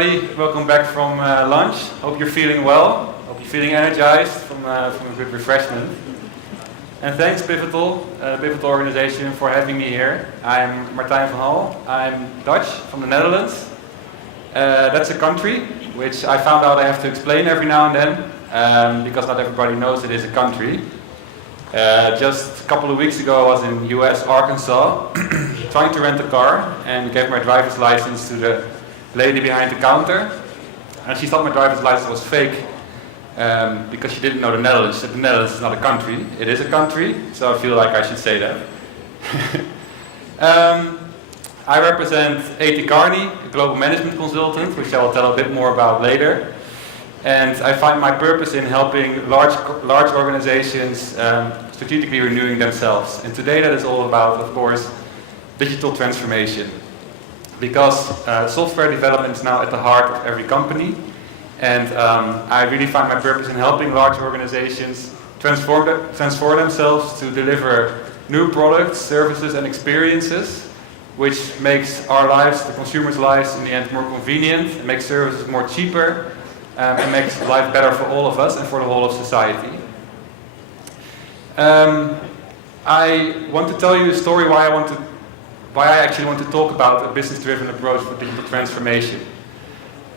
everybody. Welcome back from lunch. Hope you're feeling well. Hope you're feeling energized from a good refreshment. And thanks Pivotal, Pivotal organization, for having me here. I'm Martijn van Hal. I'm Dutch from the Netherlands. That's a country which I found out I have to explain every now and then because not everybody knows it is a country. Just a couple of weeks ago I was in US, Arkansas, trying to rent a car and gave my driver's license to the lady behind the counter. And she thought my driver's license was fake because she didn't know the Netherlands. She said the Netherlands is not a country. It is a country, so I feel like I should say that. I represent Kearney, a global management consultant, which I will tell a bit more about later. And I find my purpose in helping large organizations strategically renewing themselves. And today that is all about, of course, digital transformation. Because software development is now at the heart of every company. And I really find my purpose in helping large organizations transform themselves to deliver new products, services and experiences, which makes our lives, the consumers' lives, in the end more convenient, and makes services more cheaper, and makes life better for all of us and for the whole of society. I want to tell you a story why I actually want to talk about a business-driven approach for digital transformation.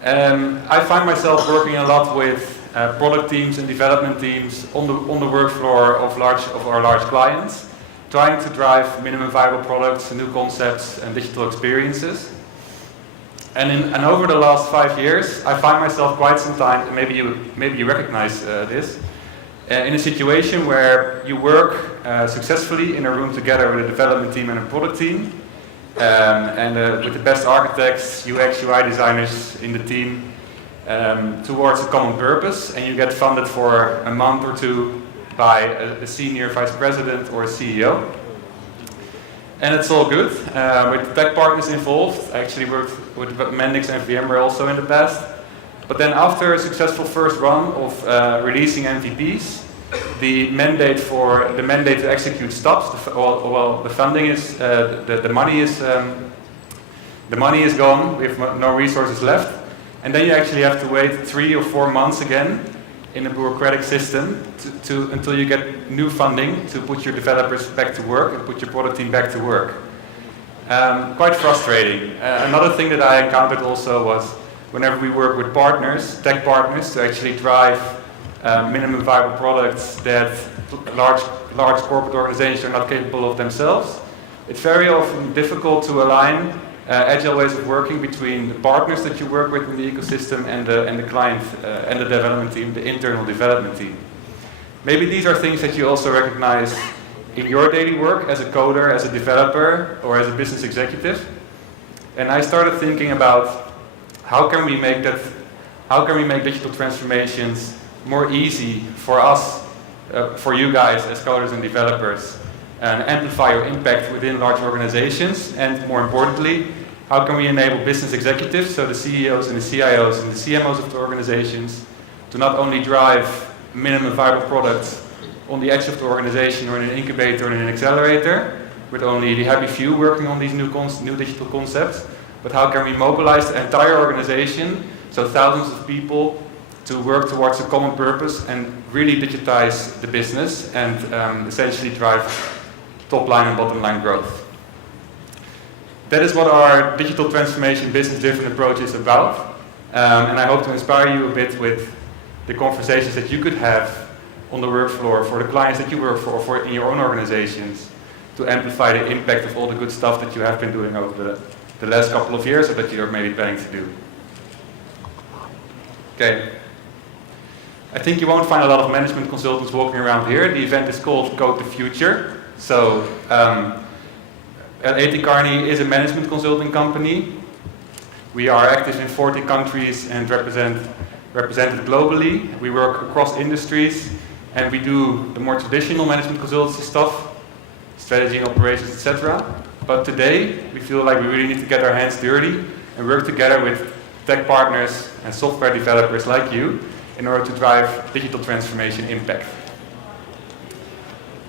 I find myself working a lot with product teams and development teams on the work floor of our large clients, trying to drive minimum viable products, new concepts and digital experiences. And over the last 5 years, I find myself quite some time, and maybe you recognize this, in a situation where you work successfully in a room together with a development team and a product team, with the best architects, UX, UI designers in the team, towards a common purpose, and you get funded for a month or two by a senior vice president or a CEO. And it's all good, with tech partners involved. I actually worked with Mendix and VMware also in the past. But then after a successful first run of releasing MVPs, the mandate to execute stops. The funding is, the money is gone. We have no resources left, and then you actually have to wait 3 or 4 months again in a bureaucratic system until you get new funding to put your developers back to work and put your product team back to work. Quite frustrating. Another thing that I encountered also was whenever we work with partners, tech partners, to actually drive minimum viable products that large corporate organizations are not capable of themselves. It's very often difficult to align agile ways of working between the partners that you work with in the ecosystem and the client and the development team, the internal development team. Maybe these are things that you also recognize in your daily work as a coder, as a developer, or as a business executive. And I started thinking about how can we make digital transformations more easy for us, for you guys as coders and developers, and amplify your impact within large organizations, and more importantly, how can we enable business executives, so the CEOs and the CIOs and the CMOs of the organizations, to not only drive minimum viable products on the edge of the organization or in an incubator or in an accelerator, with only the happy few working on these new digital concepts, but how can we mobilize the entire organization, so thousands of people, to work towards a common purpose and really digitize the business and essentially drive top line and bottom line growth. That is what our digital transformation business-driven approach is about. And I hope to inspire you a bit with the conversations that you could have on the work floor for the clients that you work for in your own organizations, to amplify the impact of all the good stuff that you have been doing over the last couple of years, or that you're maybe planning to do. Okay. I think you won't find a lot of management consultants walking around here. The event is called Code the Future. So, Kearney is a management consulting company. We are active in 40 countries and represented globally. We work across industries, and we do the more traditional management consultancy stuff, strategy and operations, etc. But today, we feel like we really need to get our hands dirty and work together with tech partners and software developers like you in order to drive digital transformation impact.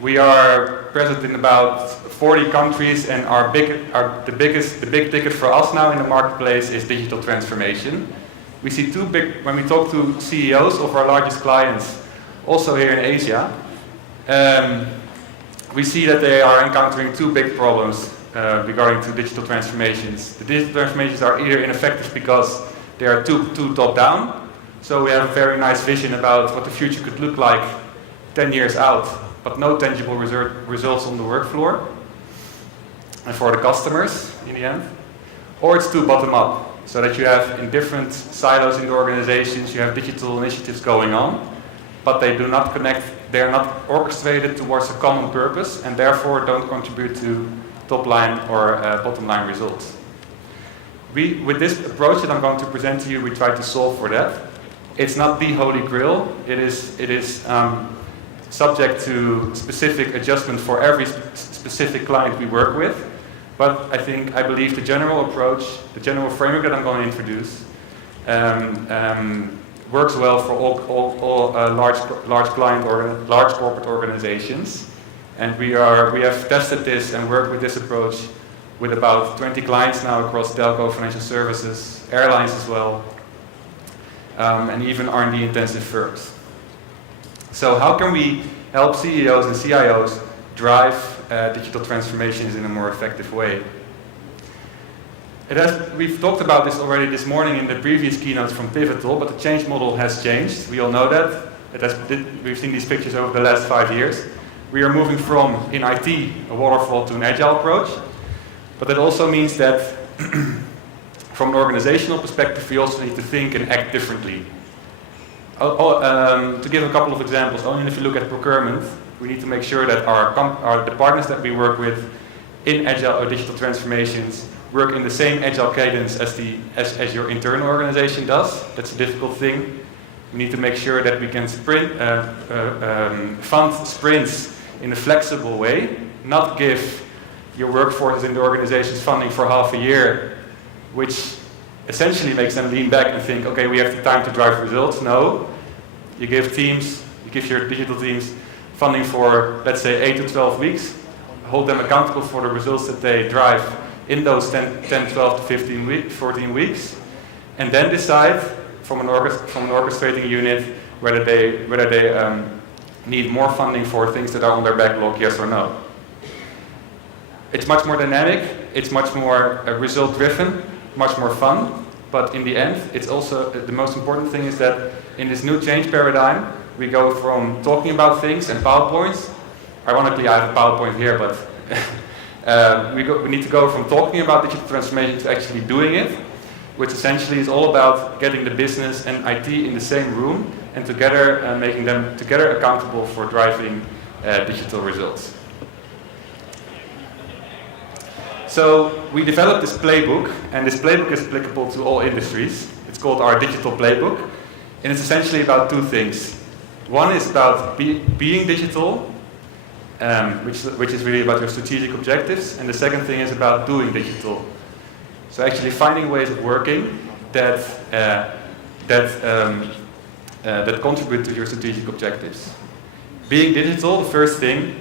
We are present in about 40 countries, and the big ticket for us now in the marketplace is digital transformation. We see two big, when we talk to CEOs of our largest clients, also here in Asia, we see that they are encountering two big problems regarding to digital transformations. The digital transformations are either ineffective because they are too top-down, so we have a very nice vision about what the future could look like 10 years out, but no tangible results on the work floor and for the customers in the end. Or it's too bottom-up, so that you have in different silos in the organizations, you have digital initiatives going on, but they do not connect, they are not orchestrated towards a common purpose and therefore don't contribute to top line or bottom line results. With this approach that I'm going to present to you, we try to solve for that. It's not the holy grail, it is subject to specific adjustment for every specific client we work with. But I believe the general approach, the general framework that I'm going to introduce, works well for all large client or large corporate organizations. And we have tested this and worked with this approach with about 20 clients now across telco, financial services, airlines as well, and even R&D intensive firms. So how can we help CEOs and CIOs drive digital transformations in a more effective way? We've talked about this already this morning in the previous keynotes from Pivotal, but the change model has changed. We all know that. We've seen these pictures over the last 5 years. We are moving from, in IT, a waterfall to an agile approach. But that also means that from an organizational perspective, we also need to think and act differently. To give a couple of examples, only if you look at procurement, we need to make sure that the partners that we work with in agile or digital transformations work in the same agile cadence as your internal organization does. That's a difficult thing. We need to make sure that we can fund sprints in a flexible way, not give your workforces in the organizations funding for half a year, which essentially makes them lean back and think, okay, we have the time to drive results. No, you give your digital teams funding for, let's say, 8 to 12 weeks, hold them accountable for the results that they drive in those 10, 12 to 14 weeks, and then decide from an orchestrating unit whether they need more funding for things that are on their backlog, yes or no. It's much more dynamic, it's much more result-driven, much more fun, but in the end, it's also, the most important thing is that in this new change paradigm, we go from talking about things and PowerPoints. Ironically, I have a PowerPoint here, but we need to go from talking about digital transformation to actually doing it, which essentially is all about getting the business and IT in the same room and together making them together accountable for driving digital results. So we developed this playbook, and this playbook is applicable to all industries. It's called our digital playbook, and it's essentially about two things. One is about being digital, which is really about your strategic objectives, and the second thing is about doing digital. So actually finding ways of working that contribute to your strategic objectives. Being digital, the first thing,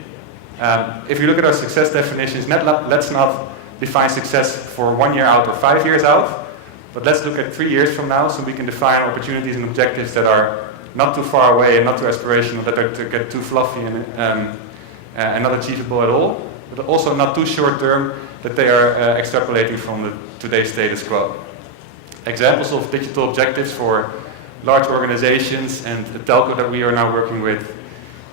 if you look at our success definitions, let's not define success for 1 year out or 5 years out, but let's look at 3 years from now so we can define opportunities and objectives that are not too far away and not too aspirational, that are to get too fluffy and not achievable at all, but also not too short term that they are extrapolating from today's status quo. Examples of digital objectives for large organizations and the telco that we are now working with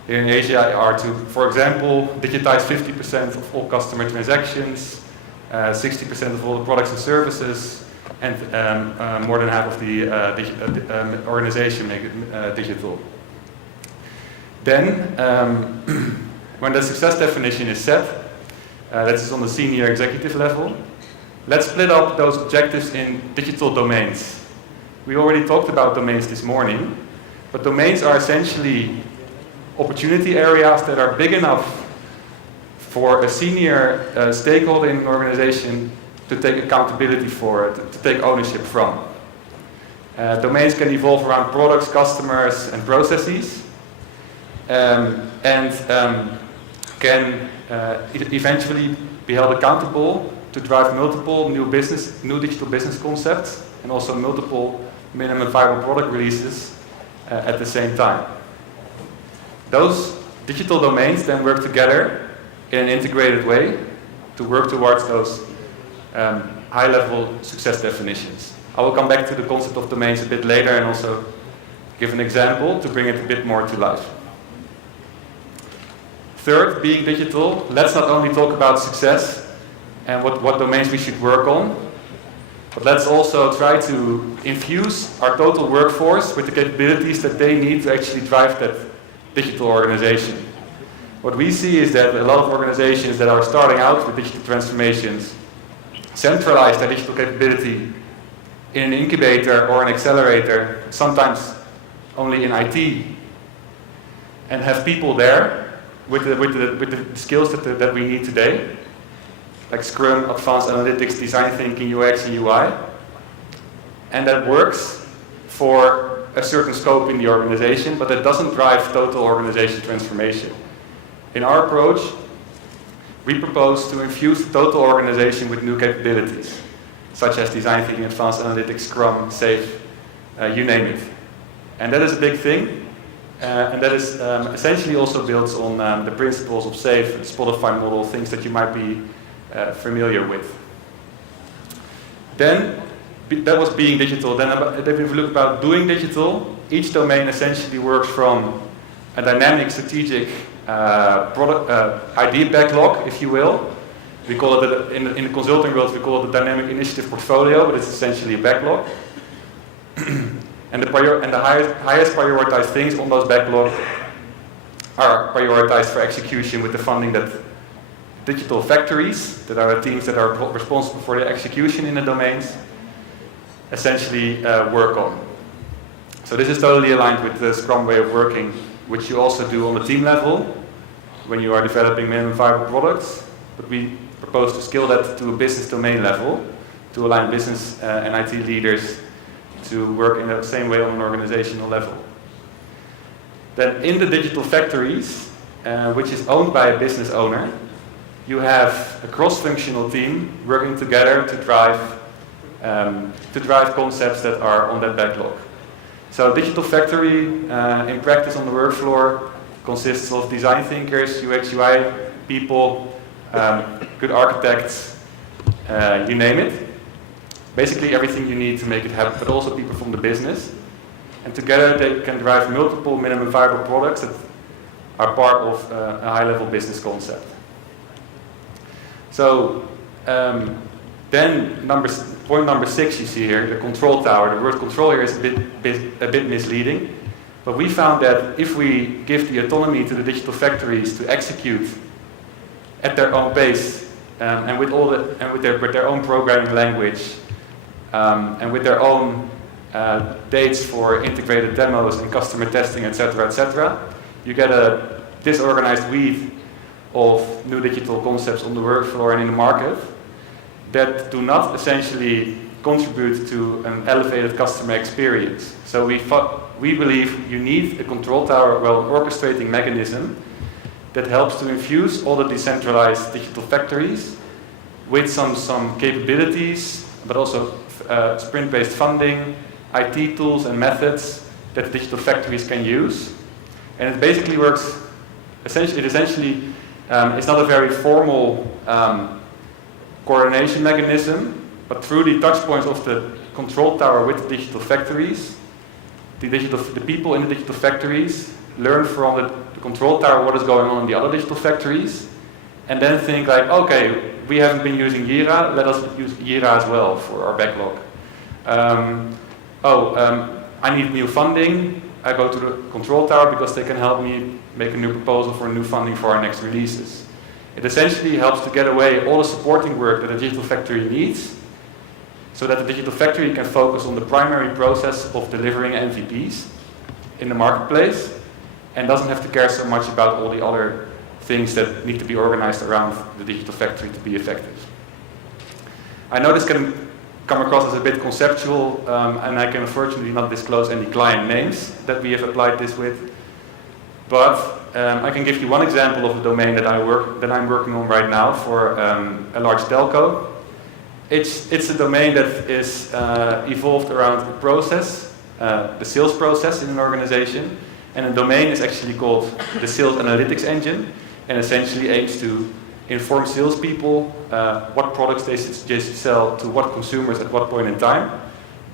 here in Asia are to, for example, digitize 50% of all customer transactions, 60% of all the products and services, and more than half of the organization make it digital. Then, when the success definition is set, that is on the senior executive level, let's split up those objectives in digital domains. We already talked about domains this morning, but domains are essentially opportunity areas that are big enough for a senior stakeholder in an organization to take accountability for, to take ownership from. Domains can evolve around products, customers, and processes, and can eventually be held accountable to drive multiple new digital business concepts and also multiple minimum viable product releases at the same time. Those digital domains then work together in an integrated way to work towards those high-level success definitions. I will come back to the concept of domains a bit later and also give an example to bring it a bit more to life. Third, being digital, let's not only talk about success and what domains we should work on, but let's also try to infuse our total workforce with the capabilities that they need to actually drive that digital organization. What we see is that a lot of organizations that are starting out with digital transformations centralize their digital capability in an incubator or an accelerator, sometimes only in IT, and have people there with the skills that we need today, like Scrum, Advanced Analytics, Design Thinking, UX and UI. And that works for a certain scope in the organization, but that doesn't drive total organization transformation. In our approach, we propose to infuse the total organization with new capabilities, such as Design Thinking, Advanced Analytics, Scrum, SAFe, you name it. And that is a big thing. And that is essentially also built on the principles of SAFe, the Spotify model, things that you might be familiar with. Then, that was being digital. Then if we look about doing digital, each domain essentially works from a dynamic strategic product idea backlog, if you will. We call it, in the consulting world, we call it the dynamic initiative portfolio, but it's essentially a backlog. And the highest prioritized things on those backlog are prioritized for execution with the funding that digital factories, that are the teams that are responsible for the execution in the domains, essentially work on. So this is totally aligned with the Scrum way of working, which you also do on the team level when you are developing minimum viable products. But we propose to scale that to a business domain level to align business and IT leaders to work in the same way on an organizational level. Then in the digital factories, which is owned by a business owner, you have a cross-functional team working together to drive concepts that are on that backlog. So digital factory in practice on the work floor consists of design thinkers, UX, UI people, good architects, you name it. Basically everything you need to make it happen, but also people from the business. And together they can drive multiple minimum viable products that are part of a high-level business concept. So then point number 6 you see here, the control tower. The word control here is a bit misleading. But we found that if we give the autonomy to the digital factories to execute at their own pace and with their own programming language, and with their own dates for integrated demos and customer testing, etc., you get a disorganized weed of new digital concepts on the work floor and in the market that do not essentially contribute to an elevated customer experience. So we believe you need a control tower, well, an orchestrating mechanism that helps to infuse all the decentralized digital factories with some capabilities, but also sprint-based funding, IT tools and methods that the digital factories can use. And it basically works, it's not a very formal coordination mechanism, but through the touch points of the control tower with the digital factories, the people in the digital factories learn from the control tower what is going on in the other digital factories, and then think like, okay, we haven't been using Jira, let us use Jira as well for our backlog. I need new funding, I go to the control tower because they can help me make a new proposal for new funding for our next releases. It essentially helps to get away all the supporting work that a digital factory needs, so that the digital factory can focus on the primary process of delivering MVPs in the marketplace, and doesn't have to care so much about all the other things that need to be organized around the digital factory to be effective. I know this can come across as a bit conceptual, and I can unfortunately not disclose any client names that we have applied this with, but I can give you one example of a domain that I'm working on right now for a large telco. It's a domain that is evolved around the process, the sales process in an organization, and a domain is actually called the sales analytics engine, and essentially aims to inform salespeople what products they should sell to what consumers at what point in time,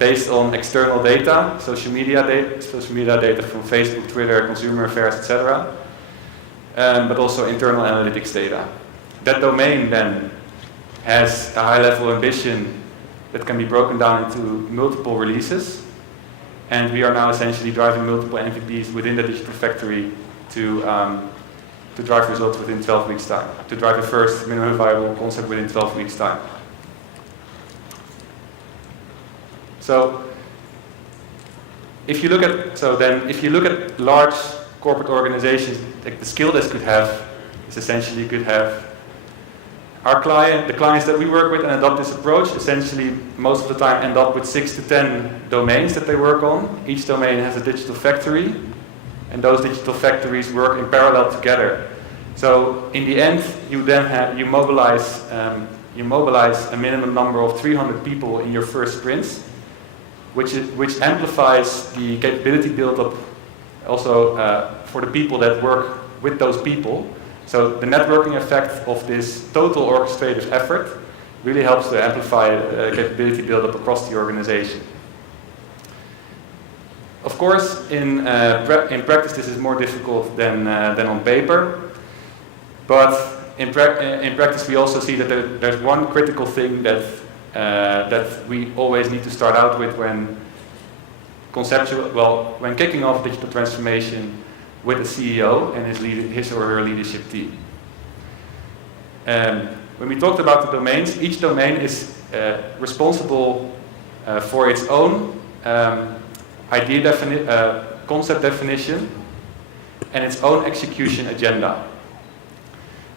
based on external data, social media data from Facebook, Twitter, consumer affairs, etc., but also internal analytics data. That domain then has a high-level ambition that can be broken down into multiple releases, and we are now essentially driving multiple MVPs within the digital factory to drive results within 12 weeks' time, to drive the first minimum viable concept within 12 weeks' time. So, if you look at large corporate organizations, like the skill this could have is essentially you could have the clients that we work with and adopt this approach, essentially most of the time end up with 6 to 10 domains that they work on. Each domain has a digital factory, and those digital factories work in parallel together. So in the end, you then you mobilize a minimum number of 300 people in your first sprints, which amplifies the capability build-up also for the people that work with those people. So the networking effect of this total orchestrative effort really helps to amplify capability build-up across the organization. Of course, in practice this is more difficult than on paper, but in practice we also see that there's one critical thing that we always need to start out with when kicking off digital transformation with a CEO and his or her leadership team. When we talked about the domains, each domain is responsible for its own concept definition and its own execution agenda.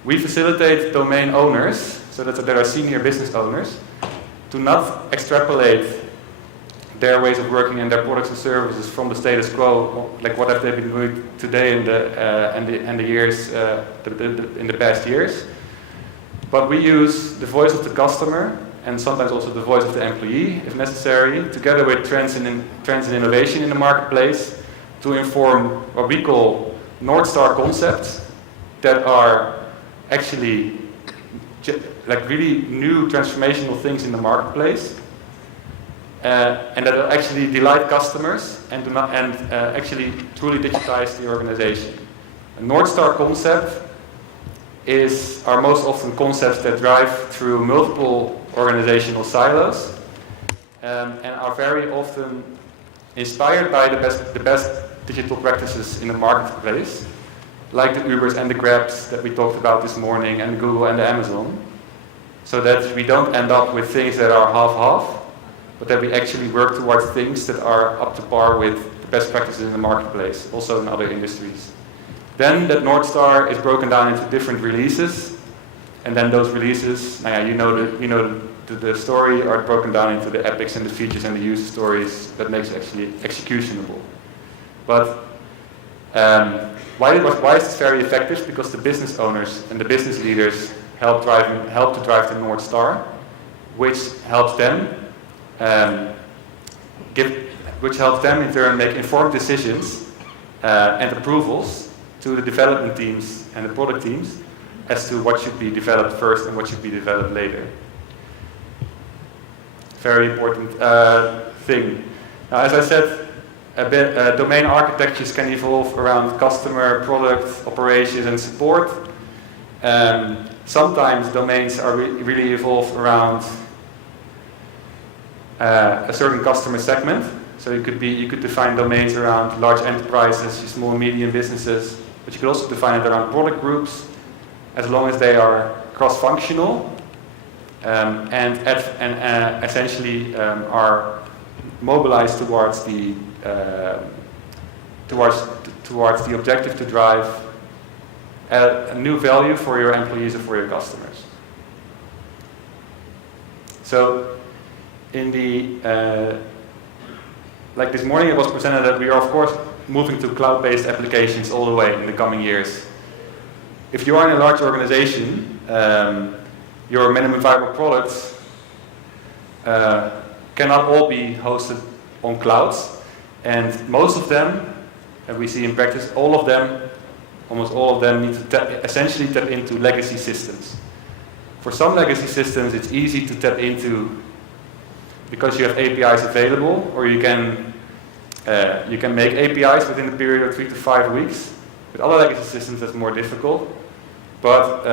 We facilitate domain owners, so that there are senior business owners, to not extrapolate their ways of working and their products and services from the status quo, like what have they been doing today in the years in the past years. But we use the voice of the customer and sometimes also the voice of the employee, if necessary, together with trends and innovation in the marketplace, to inform what we call North Star concepts that are actually like really new transformational things in the marketplace. And that will actually delight customers and actually truly digitize the organization. A North Star concept are most often concepts that drive through multiple organizational silos and are very often inspired by the best digital practices in the marketplace, like the Ubers and the Grabs that we talked about this morning, and Google and the Amazon, so that we don't end up with things that are half-half, but that we actually work towards things that are up to par with the best practices in the marketplace, also in other industries. Then that North Star is broken down into different releases, and then those releases, the story, are broken down into the epics and the features and the user stories that makes it actually executionable. But why is this very effective? Because the business owners and the business leaders help to drive the North Star, which helps them in turn make informed decisions and approvals to the development teams and the product teams as to what should be developed first and what should be developed later. Very important thing. Now, as I said, domain architectures can evolve around customer, product, operations, and support. Sometimes domains are really evolve around a certain customer segment. So you could define domains around large enterprises, small and medium businesses, but you could also define it around product groups, as long as they are cross-functional and essentially are mobilized towards the objective to drive a new value for your employees and for your customers. So, in the like this morning, it was presented that we are of course moving to cloud-based applications all the way in the coming years. If you are in a large organization, your minimum viable products cannot all be hosted on clouds, and most of them, and we see in practice, almost all of them need to essentially tap into legacy systems. For some legacy systems, it's easy to tap into because you have APIs available, or you can make APIs within a period of 3 to 5 weeks. With other legacy systems, that's more difficult. But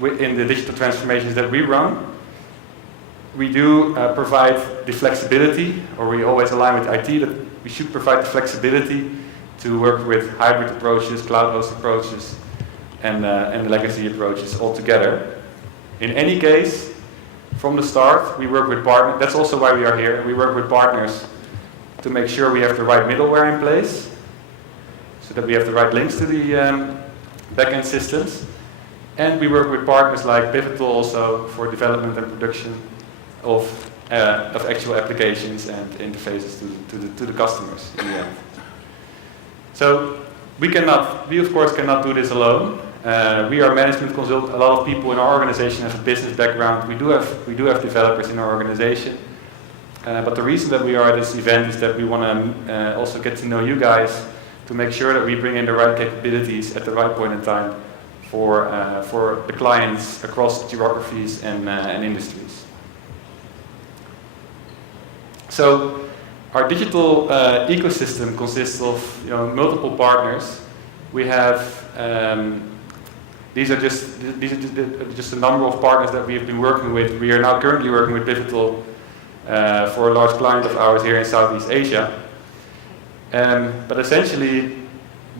in the digital transformations that we run, we do provide the flexibility, or we always align with IT that we should provide the flexibility to work with hybrid approaches, cloud-hosted approaches, and legacy approaches all together. In any case, from the start, we work with partners. That's also why we are here. We work with partners to make sure we have the right middleware in place, so that we have the right links to the backend systems. And we work with partners like Pivotal also for development and production of actual applications and interfaces to the customers in the end. So we of course cannot do this alone. We are management consultants. A lot of people in our organization have a business background. We do have developers in our organization. But the reason that we are at this event is that we want to also get to know you guys to make sure that we bring in the right capabilities at the right point in time for the clients across geographies and industries. So our digital ecosystem consists of multiple partners. We have these are just a number of partners that we have been working with. We are now currently working with Pivotal for a large client of ours here in Southeast Asia. But essentially,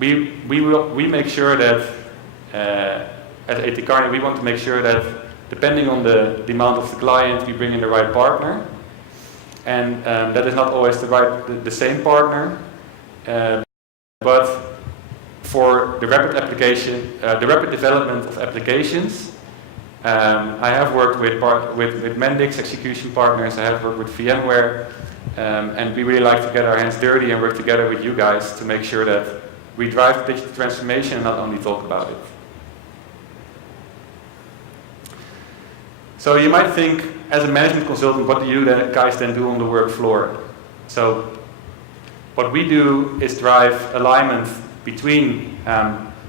we make sure that as at Kearney, we want to make sure that depending on the demand of the client, we bring in the right partner. And that is not always the same partner, but for the rapid development of applications, I have worked with Mendix execution partners. I have worked with VMware, and we really like to get our hands dirty and work together with you guys to make sure that we drive digital transformation and not only talk about it. So you might think, as a management consultant, what do you guys then do on the work floor? So what we do is drive alignment between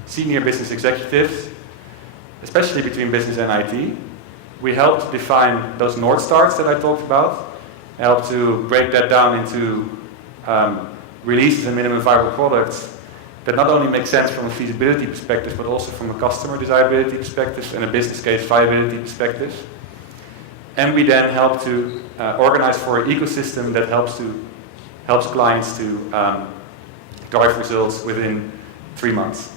senior business executives, especially between business and IT. We help to define those North Stars that I talked about, help to break that down into releases and minimum viable products that not only make sense from a feasibility perspective, but also from a customer desirability perspective and a business case viability perspective. And we then help to organize for an ecosystem that helps clients to drive results within 3 months.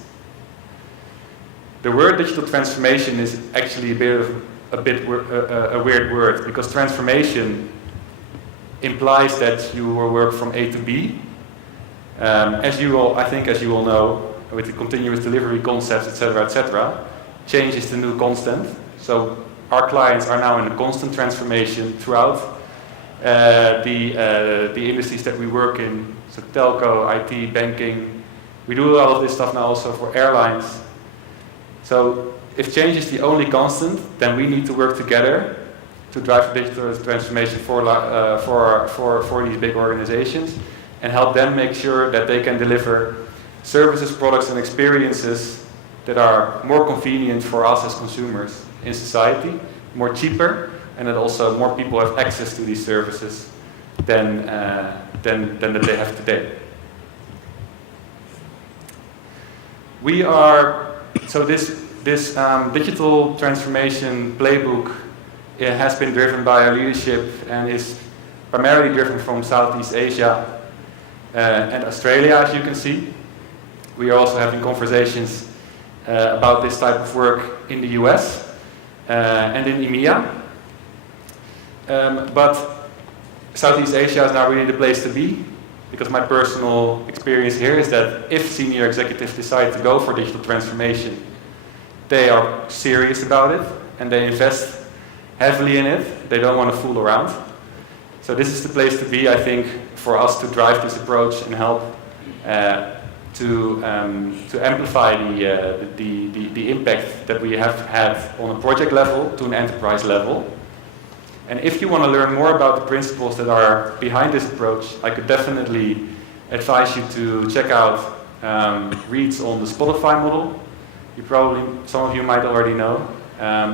The word digital transformation is actually a weird word, because transformation implies that you will work from A to B. As you all know, with the continuous delivery concepts, etc., change is the new constant. So our clients are now in a constant transformation throughout the industries that we work in. So telco, IT, banking. We do a lot of this stuff now also for airlines. So if change is the only constant, then we need to work together to drive digital transformation for these big organizations and help them make sure that they can deliver services, products, and experiences that are more convenient for us as consumers in society, more cheaper, and that also more people have access to these services than that they have today. This digital transformation playbook has been driven by our leadership and is primarily driven from Southeast Asia and Australia, as you can see. We are also having conversations about this type of work in the US and in EMEA. But Southeast Asia is now really the place to be, because my personal experience here is that if senior executives decide to go for digital transformation, they are serious about it and they invest heavily in it. They don't want to fool around. So this is the place to be, I think, for us to drive this approach and help to amplify the impact that we have had on a project level to an enterprise level. And if you want to learn more about the principles that are behind this approach, I could definitely advise you to check out reads on the Spotify model. Some of you might already know.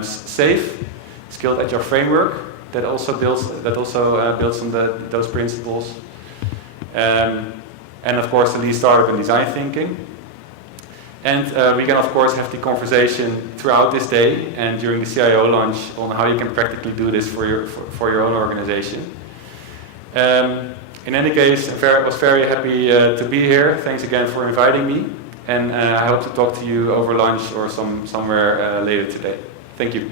SAFE, Skilled Agile Framework, that also builds on those principles. And of course the Lean Startup and Design Thinking. And we can of course have the conversation throughout this day and during the CIO lunch on how you can practically do this for your own organization. In any case, I was very happy to be here. Thanks again for inviting me, and I hope to talk to you over lunch or somewhere later today. Thank you.